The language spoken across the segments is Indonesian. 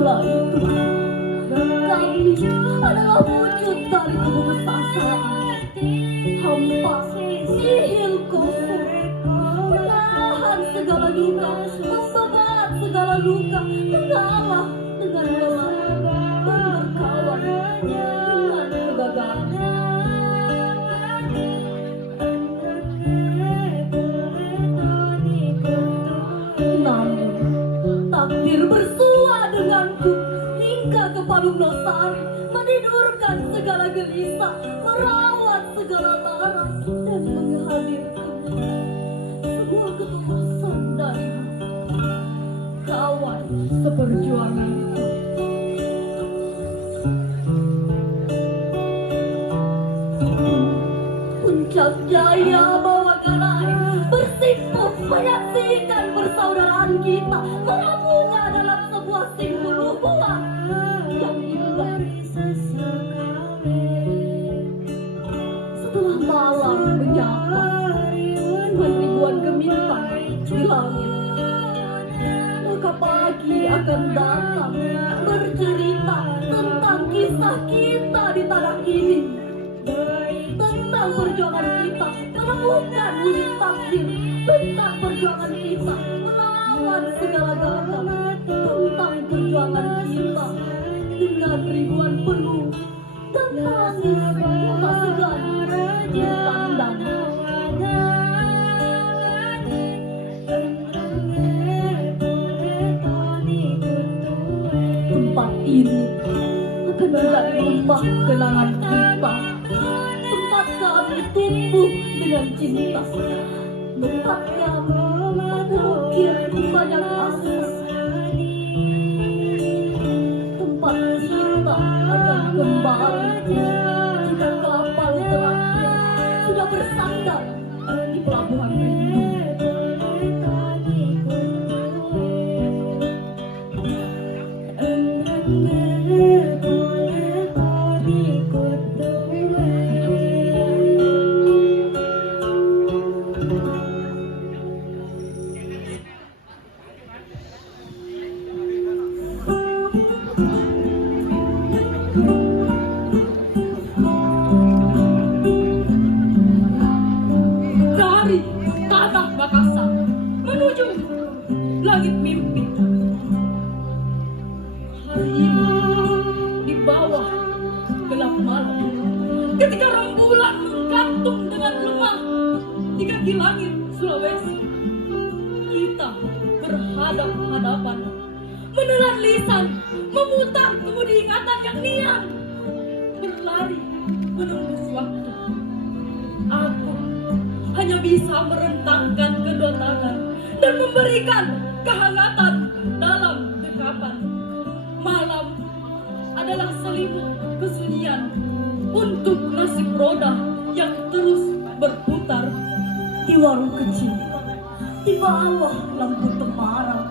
itulah itu. Kami adalah wujud dari kebesaraan. Hampa, sihir kufu, menahan segala duka, membebat segala luka, mengalah dengan lelah, dan berkawan dengan kegagalan. Namun, takdir bersua denganku hingga ke Palung Losari, menidurkan segala gelisah, merawat segala lara, dan menghadirkan sebuah ketulusan darimu, kawan seperjuangan. Puncak jaya bawa galai, bersimpuh menyaksikan persaudaraan kita berbunga dalam sebuah simpul hubungan yang indah. Setelah malam menyapa dengan ribuan gemintang di langit, maka pagi akan datang bercerita tentang kisah kita di tanah ini, tentang perjuangan kita menemukan wujud takdir, tentang perjuangan kita melawan segala gagal, tentang perjuangan kita dengan ribuan peluh dan tangis tak segan ditandang. Tempat ini akan menjadi rumah kenangan kita, tempat kami tumbuh dengan cinta, tempat kami mengukir banyak asa, tempat kita akan kembali jika kapal terakhir sudah bersandar di pelabuhan rindu. Dari tanah Makassar menuju langit mimpi. Hari ini di bawah gelap malam, ketika rembulan menggantung dengan lemah di kaki langit Sulawesi, kita berhadap-hadapan, menelan lisan, memutar kemudi ingatan yang niat, berlari menembus waktu. Aku hanya bisa merentangkan kedua tangan dan memberikan kehangatan dalam dekapan. Malam adalah selimut kesunyian untuk nasib roda yang terus berputar di warung kecil, di bawah lampu temaram.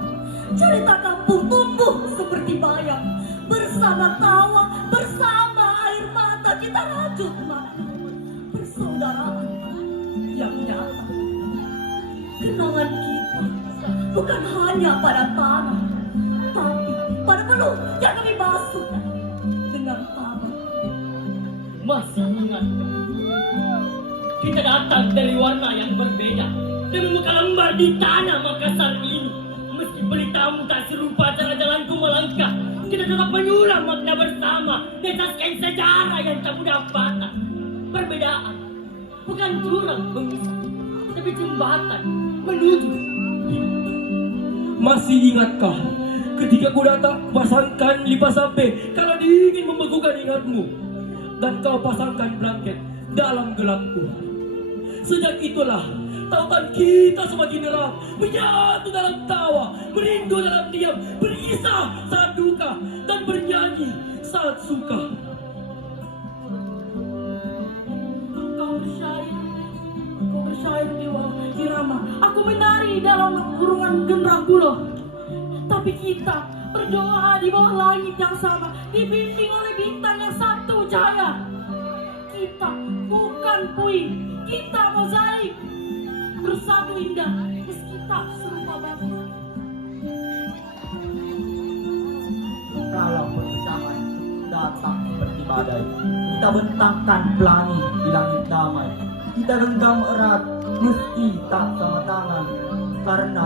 Cerita kampung tumbuh seperti bayang, bersama tawa, bersama air mata kita rajut mati, persaudaraan yang nyata. Kenangan kita bukan hanya pada tanah, tapi pada peluh yang kami basuh dengan tanah. Masih ingat, kita datang dari warna yang berbeda dan membuka lembar di tanah Makassar ini. Meski pelitamu tak serupa cara jalanku melangkah, kita tetap menyulam makna bersama dan saksikan sejarah yang tak mudah patah. Perbedaan bukan jurang pemisah, tapi jembatan menuju. Masih ingatkah ketika ku datang pasangkan lipas sampai kalau dingin membekukan ingatmu, dan kau pasangkan blanket dalam gelapku. Sejak itulah tautan kita semakin erat, menyatu dalam tawa, merindu dalam diam, berisah saat duka, dan bernyanyi saat suka. Kau bersyair di Rama, aku menari dalam urungan gendrakulo. Tapi kita berdoa di bawah langit yang sama, dibimbing oleh bintang yang satu cahaya. Kita bukan puing, kita mozaik, bersatu indah meski tak serupa banget. badai, kita bentangkan pelangi di langit damai. Kita genggam erat meski tak sama tangan, karena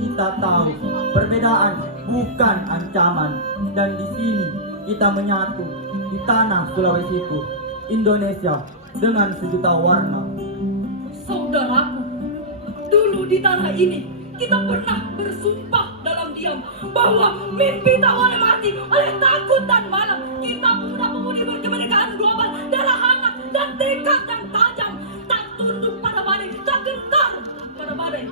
kita tahu perbedaan bukan ancaman. Dan di sini kita menyatu di tanah Sulawesiku, Indonesia dengan sejuta warna. Saudaraku, dulu di tanah ini kita pernah bersumpah dalam diam bahwa mimpi tak boleh mati oleh takut dan malam. Kita pemuda-pemudi berkemerdekaan global darah hangat dan tekad yang tajam, tak tunduk pada badai, tak gentar pada badai.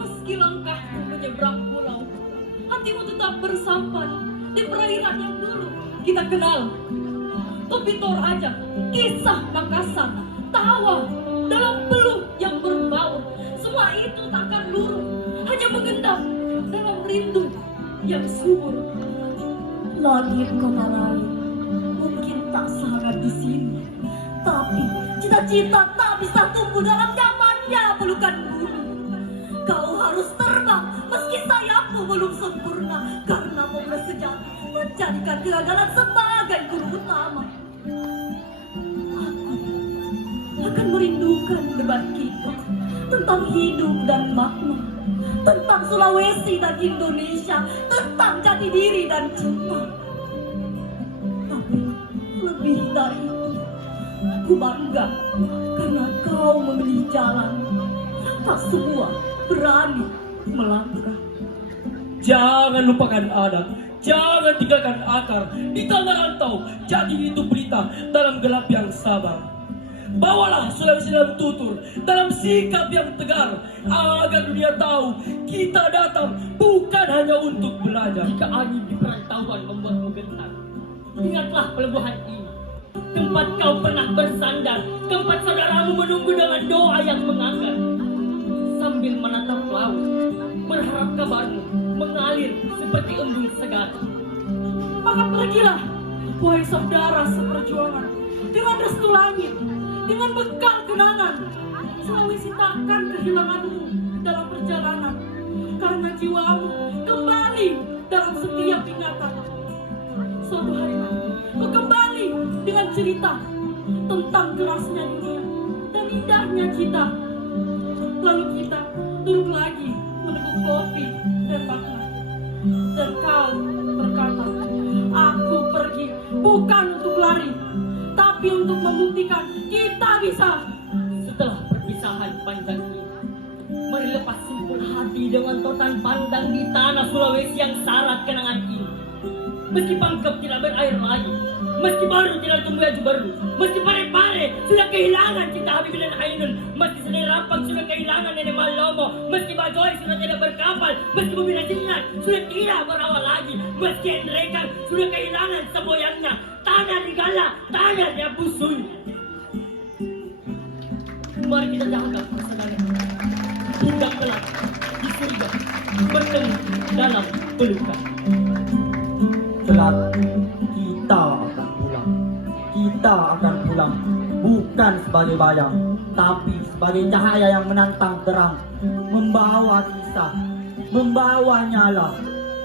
Meski langkahmu menyeberang pulau, hatimu tetap bersampai di perairan yang dulu kita kenal. Topi Toraja, kisah Makassar, tawa dalam peluh yang berbau, semua itu takkan luruh, hanya mengendap dalam rindu yang subur. Langit kota lain mungkin tak sehangat di sini, tapi cita-cita tak bisa tumbuh dalam nyamannya pelukan bumi. Kau harus terbang meski sayapmu belum sempurna, karena Kongres sejati menjadikan kegagalan sebagai guru utama. Aku akan merindukan debat kita tentang hidup dan makna, tentang Sulawesi dan Indonesia, tentang jati diri dan cinta. Tapi lebih dari itu, aku bangga karena kau memilih jalan tak semua berani melangkah. Jangan lupakan adat, jangan tinggalkan akar di tanah rantau. Jadi itu berita dalam gelap yang sabar. Bawalah Sulawesi dalam tutur, dalam sikap yang tegar, agar dunia tahu kita datang bukan hanya untuk belajar. Jika angin di perantauan membuatmu gentar, ingatlah pelabuhan ini, tempat kau pernah bersandar, tempat saudaramu menunggu dengan doa yang mengangkat. Sambil menatap laut, berharap kabarmu mengalir seperti embun segar. Maka pergilah, wahai saudara seperjuangan, dengan restu langit, dengan bekal kenangan. Sulawesi takkan kehilanganmu dalam perjalanan, karena jiwamu kembali dalam setiap ingatan. Suatu hari kau kembali dengan cerita tentang kerasnya dunia dan indahnya cita. Lalu kita duduk lagi meneguk kopi dan makan. Dan kau berkata, aku pergi bukan untuk lari, tapi untuk membuktikan kita bisa. Setelah perpisahan panjang ini, mari lepas simpul hati dengan totan pandang di tanah Sulawesi yang syarat kenangan ini. Meski pangkep tidak berair lagi, meski baru tidak tumbuh baju baru, meski pare-pare sudah kehilangan cinta Habibie dan Ainun, meski Seni Rapang sudah kehilangan Nenek Malomo, meski Bajoy sudah tidak berkapal, meski Bobi Nasution sudah tidak berawal lagi, meski Endrekan sudah kehilangan semboyannya, tanah digala, tanah dia busui. Mari kita jaga persaudaraan hingga kelak di surga bertemu dalam pelukan. Kelak kita akan pulang. Kita akan pulang bukan sebagai bayang, tapi sebagai cahaya yang menantang terang, membawa kisah, membawa nyala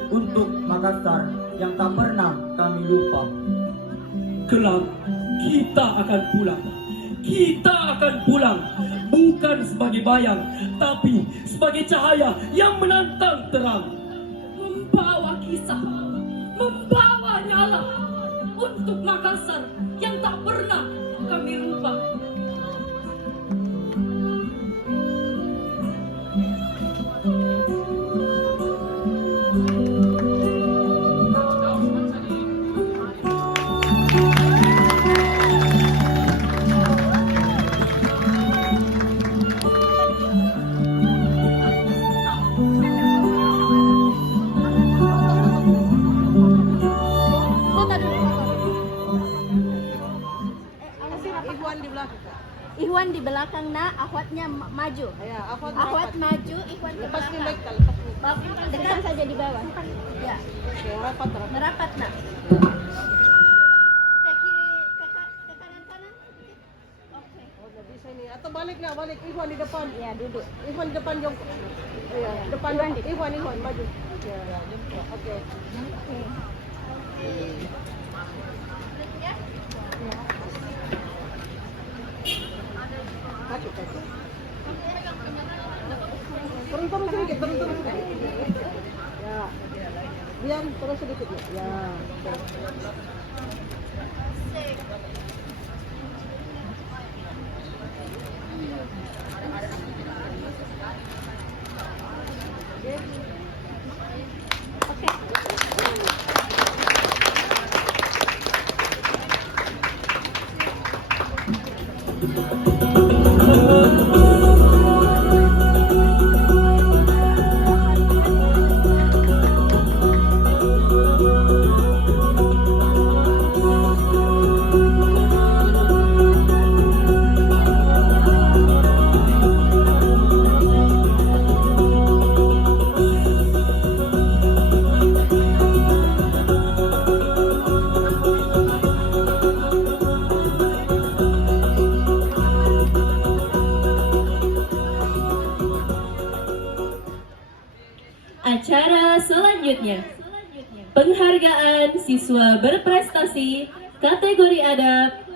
untuk Makassar yang tak pernah kami lupa. Kelak kita akan pulang. Kita akan pulang bukan sebagai bayang, tapi sebagai cahaya yang menantang terang. Membawa kisah, membawa nyala untuk Makassar yang tak pernah kami lupa. Ikhwan di belakang nak, akhwatnya maju. Ya, Akhwat maju, Ikhwan ke lepas ni belakang. baik Dekat saja di bawah. Ya, Okey, rapat. merapat nak. Kaki ke kanan. Oke. Oh, jadi sini atau balik Ikhwan di depan. Ya, duduk. Ikhwan di depan jom. Ya, depan Ikhwan maju. Ya, okey. Oke. Turun sedikit, turun sedikit. Ya. Biar turun sedikit ya. Ya. Acara selanjutnya, penghargaan siswa berprestasi kategori adab